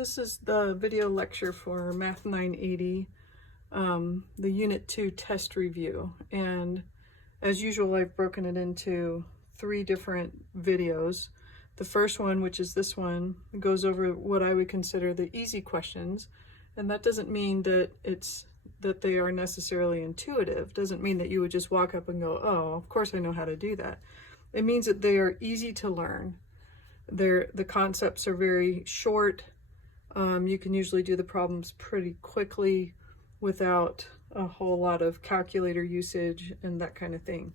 This is the video lecture for Math 980, the Unit 2 test review. And as usual, I've broken it into 3 different videos. The first one, which is this one, goes over what I would consider the easy questions. And that doesn't mean that they are necessarily intuitive. Doesn't mean that you would just walk up and go, oh, of course I know how to do that. It means that they are easy to learn. The concepts are very short. You can usually do the problems pretty quickly without a whole lot of calculator usage and that kind of thing.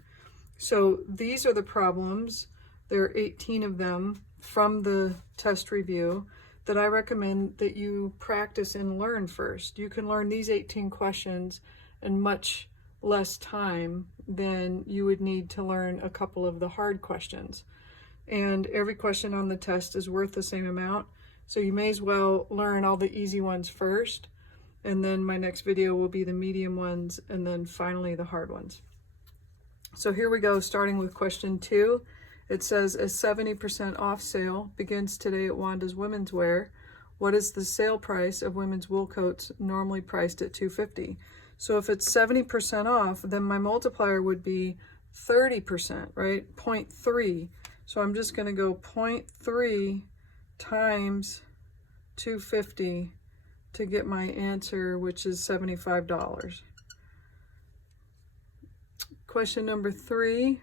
So these are the problems. There are 18 of them from the test review that I recommend that you practice and learn first. You can learn these 18 questions in much less time than you would need to learn a couple of the hard questions. And every question on the test is worth the same amount. So you may as well learn all the easy ones first, and then my next video will be the medium ones, and then finally the hard ones. So here we go, starting with question 2. It says, a 70% off sale begins today at Wanda's Women's Wear. What is the sale price of women's wool coats normally priced at $250? So if it's 70% off, then my multiplier would be 30%, right? 0.3. So I'm just going to go 0.3 times 250 to get my answer, which is $75. Question number 3.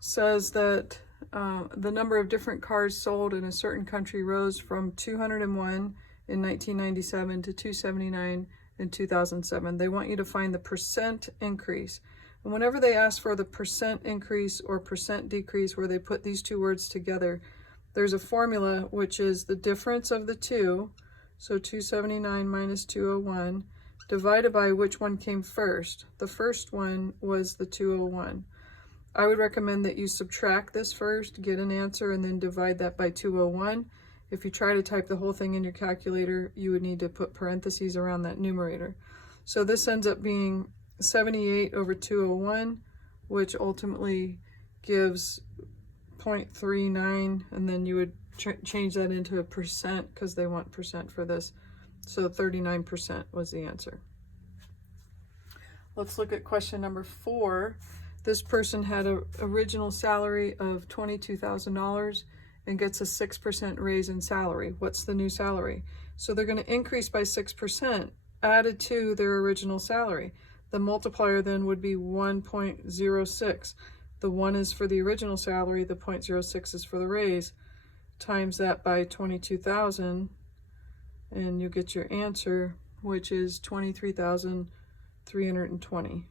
Says that the number of different cars sold in a certain country rose from 201 in 1997 to 279 in 2007. They want you to find the percent increase. And whenever they ask for the percent increase or percent decrease, where they put these two words together, there's a formula, which is the difference of the two, so 279 minus 201, divided by which one came first. The first one was the 201. I would recommend that you subtract this first, get an answer, and then divide that by 201. If you try to type the whole thing in your calculator, you would need to put parentheses around that numerator. So this ends up being 78 over 201, which ultimately gives 0.39, and then you would change that into a percent because they want percent for this. So 39% was the answer. Let's look at question number 4. This person had an original salary of $22,000 and gets a 6% raise in salary. What's the new salary? So they're going to increase by 6% added to their original salary. The multiplier then would be 1.06. The 1 is for the original salary, the 0.06 is for the raise. Times that by 22,000 and you get your answer, which is 23,320.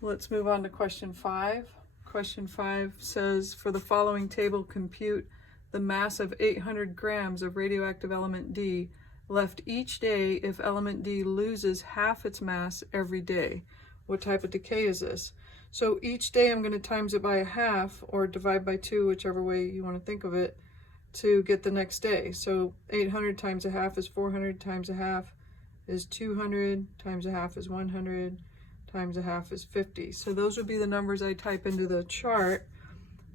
Let's move on to question 5. Question 5 says, for the following table, compute the mass of 800 grams of radioactive element D left each day if element D loses half its mass every day. What type of decay is this? So each day I'm going to times it by a half or divide by 2, whichever way you want to think of it, to get the next day. So 800 times a half is 400, times a half is 200, times a half is 100, times a half is 50. So those would be the numbers I type into the chart.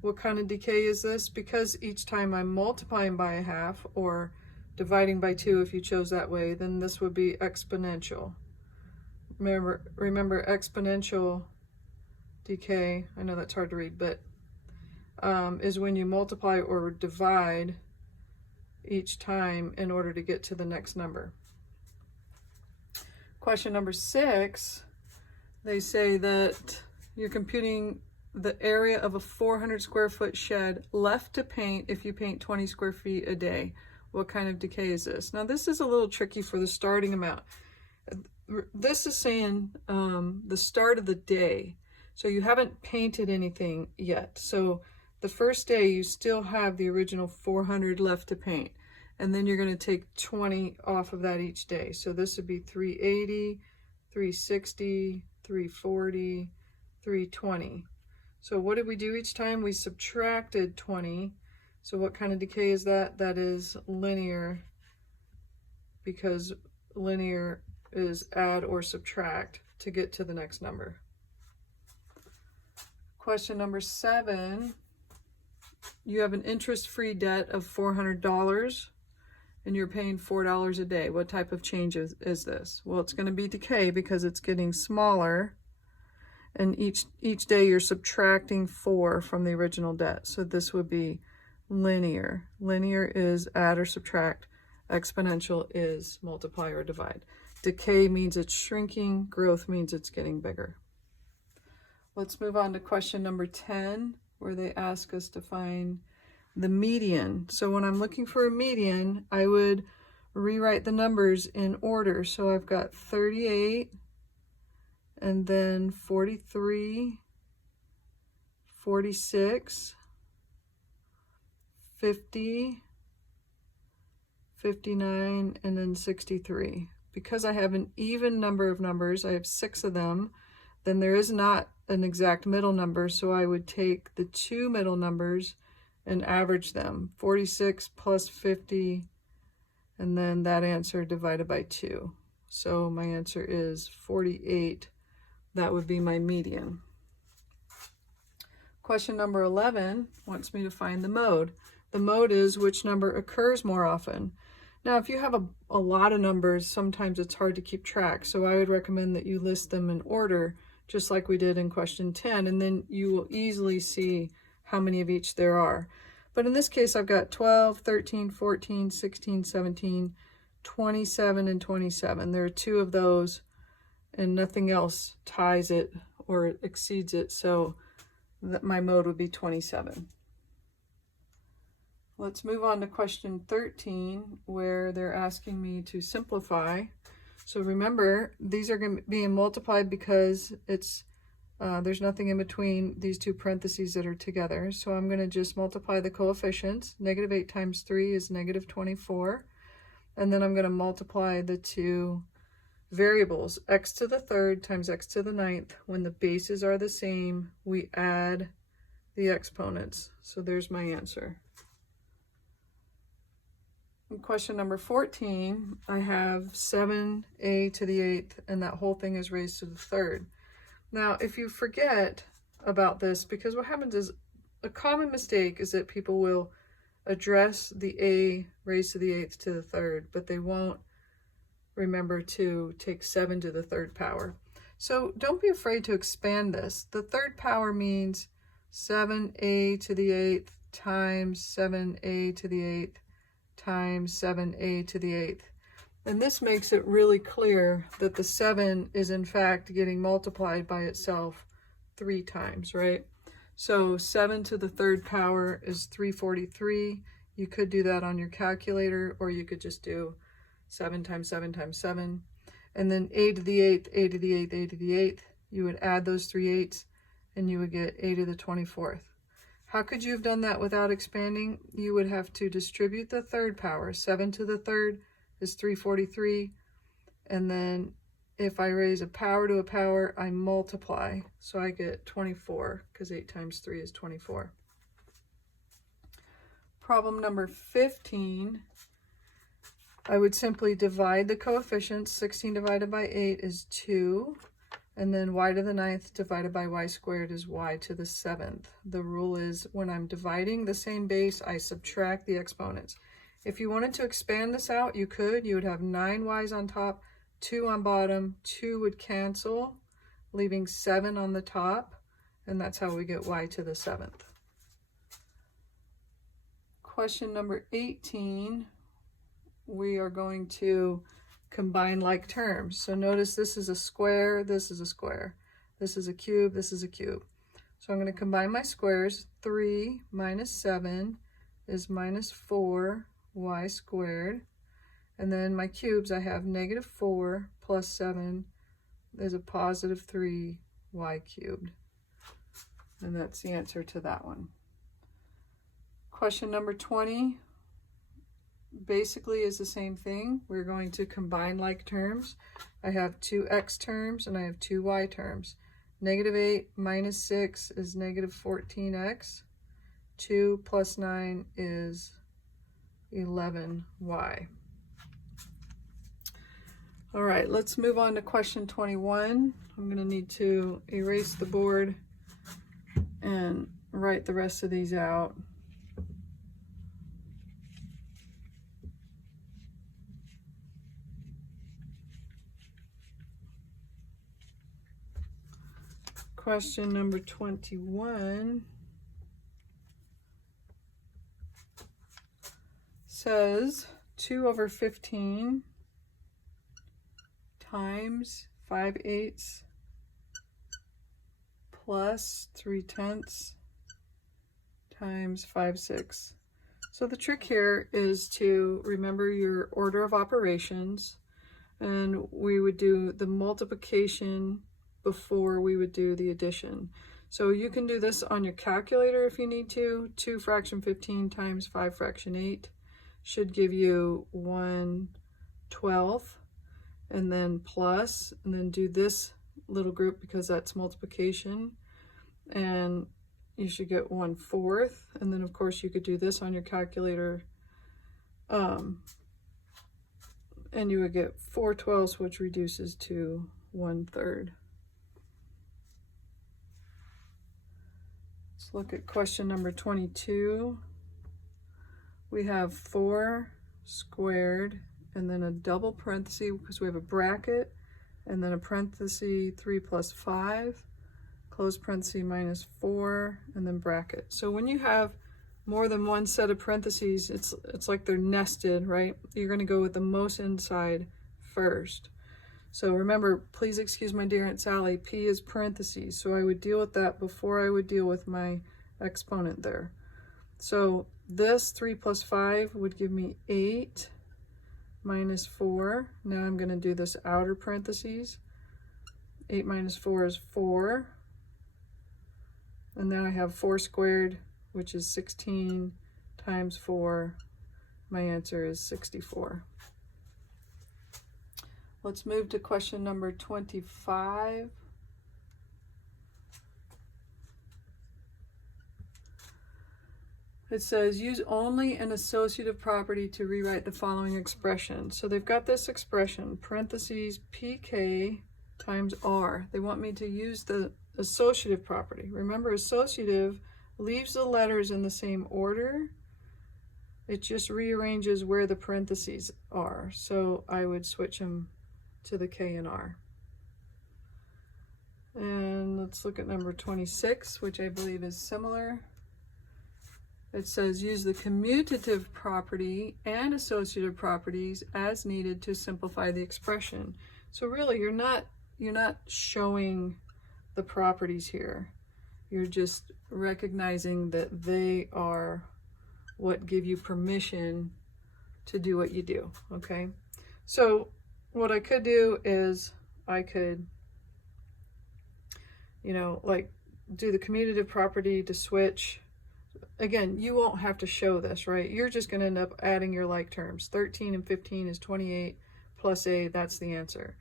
What kind of decay is this? Because each time I'm multiplying by a half or dividing by 2 if you chose that way, then this would be exponential. Remember exponential decay, I know that's hard to read, but is when you multiply or divide each time in order to get to the next number. Question number 6, they say that you're computing the area of a 400 square foot shed left to paint if you paint 20 square feet a day. What kind of decay is this? Now this is a little tricky for the starting amount. This is saying the start of the day. So you haven't painted anything yet. So the first day you still have the original 400 left to paint. And then you're going to take 20 off of that each day. So this would be 380, 360, 340, 320. So what did we do each time? We subtracted 20. So what kind of decay is that? That is linear, because linear is add or subtract to get to the next number. Question number 7. You have an interest-free debt of $400 and you're paying $4 a day. What type of change is this? Well, it's going to be decay because it's getting smaller, and each day you're subtracting 4 from the original debt. So this would be linear. Linear is add or subtract. Exponential is multiply or divide. Decay means it's shrinking. Growth means it's getting bigger. Let's move on to question number 10, where they ask us to find the median. So when I'm looking for a median, I would rewrite the numbers in order. So I've got 38, and then 43, 46, 50, 59, and then 63. Because I have an even number of numbers, I have 6 of them, then there is not an exact middle number, so I would take the 2 middle numbers and average them. 46 plus 50, and then that answer divided by 2. So my answer is 48. That would be my median. Question number 11 wants me to find the mode. The mode is which number occurs more often. Now, if you have a lot of numbers, sometimes it's hard to keep track. So I would recommend that you list them in order, just like we did in question 10, and then you will easily see how many of each there are. But in this case, I've got 12, 13, 14, 16, 17, 27, and 27. There are 2 of those, and nothing else ties it or exceeds it, so my mode would be 27. Let's move on to question 13, where they're asking me to simplify. So remember, these are going to be multiplied because it's there's nothing in between these 2 parentheses that are together. So I'm going to just multiply the coefficients. Negative 8 times 3 is negative 24. And then I'm going to multiply the 2 variables. X to the 3rd times x to the 9th. When the bases are the same, we add the exponents. So there's my answer. In question number 14, I have 7a to the 8th, and that whole thing is raised to the 3rd. Now, if you forget about this, because what happens is a common mistake is that people will address the a raised to the 8th to the 3rd, but they won't remember to take 7 to the 3rd power. So don't be afraid to expand this. The 3rd power means 7a to the 8th times 7a to the 8th times 7a to the 8th. And this makes it really clear that the 7 is in fact getting multiplied by itself 3 times, right? So 7 to the 3rd power is 343. You could do that on your calculator, or you could just do 7 times 7 times 7. And then a to the 8th, a to the 8th, a to the 8th. You would add those 3 8s, and you would get a to the 24th. How could you have done that without expanding? You would have to distribute the 3rd power. 7 to the 3rd is 343. And then if I raise a power to a power, I multiply. So I get 24, because 8 times 3 is 24. Problem number 15, I would simply divide the coefficients. 16 divided by 8 is 2. And then y to the 9th divided by y squared is y to the 7th. The rule is when I'm dividing the same base, I subtract the exponents. If you wanted to expand this out, you could. You would have 9 y's on top, 2 on bottom, 2 would cancel, leaving 7 on the top, and that's how we get y to the 7th. Question number 18, we are going to combine like terms. So notice this is a square, this is a square. This is a cube, this is a cube. So I'm going to combine my squares. 3 minus 7 is minus 4y squared. And then my cubes, I have negative 4 plus 7 is a positive 3y cubed. And that's the answer to that one. Question number 20. Basically is the same thing. We're going to combine like terms. I have 2x terms and I have 2y terms. Negative 8 minus 6 is negative 14x. 2 plus 9 is 11y. All right, let's move on to question 21. I'm going to need to erase the board and write the rest of these out. Question number 21 says 2/15 times 5/8 plus 3/10 times 5/6. So the trick here is to remember your order of operations, and we would do the multiplication before we would do the addition. So you can do this on your calculator if you need to. 2 fraction 15 times 5 fraction 8 should give you 1/12, and then plus, and then do this little group because that's multiplication, and you should get 1/4. And then of course you could do this on your calculator, and you would get 4/12, which reduces to 1/3. Let's look at question number 22. We have 4 squared and then a double parenthesis because we have a bracket, and then a parenthesis 3 plus 5, close parenthesis minus 4, and then bracket. So when you have more than one set of parentheses, it's like they're nested, right? You're going to go with the most inside first. So remember, please excuse my dear Aunt Sally, P is parentheses, so I would deal with that before I would deal with my exponent there. So this 3 plus 5 would give me 8 minus 4. Now I'm going to do this outer parentheses. 8 minus 4 is 4. And then I have 4 squared, which is 16 times 4. My answer is 64. Let's move to question number 25. It says use only an associative property to rewrite the following expression. So they've got this expression, parentheses pk times r. They want me to use the associative property. Remember, associative leaves the letters in the same order. It just rearranges where the parentheses are. So I would switch them to the K and R. And let's look at number 26, which I believe is similar. It says use the commutative property and associative properties as needed to simplify the expression. So really you're not showing the properties here. You're just recognizing that they are what give you permission to do what you do, okay? So what I could do is I could, like do the commutative property to switch. Again, you won't have to show this, right? You're just going to end up adding your like terms. 13 and 15 is 28 plus a, that's the answer.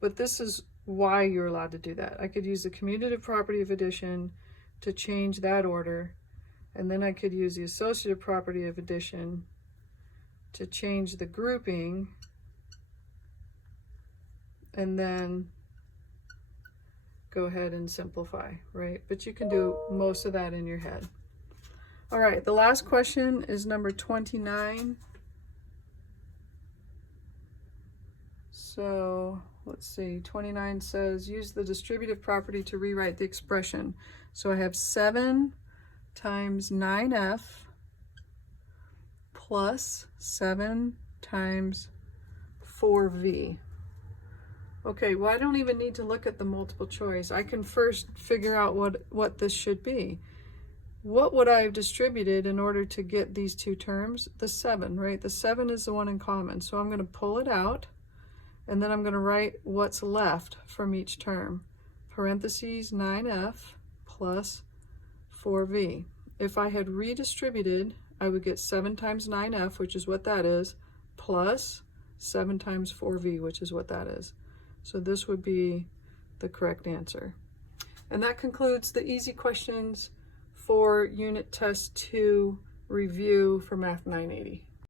But this is why you're allowed to do that. I could use the commutative property of addition to change that order, and then I could use the associative property of addition to change the grouping, and then go ahead and simplify, right? But you can do most of that in your head. All right, the last question is number 29. So let's see, 29 says use the distributive property to rewrite the expression. So I have 7 times 9f plus 7 times 4v. Okay, well, I don't even need to look at the multiple choice. I can first figure out what this should be. What would I have distributed in order to get these two terms? The 7, right? The 7 is the one in common. So I'm going to pull it out, and then I'm going to write what's left from each term. Parentheses 9f plus 4v. If I had redistributed, I would get 7 times 9f, which is what that is, plus 7 times 4v, which is what that is. So this would be the correct answer. And that concludes the easy questions for Unit Test 2 review for Math 980.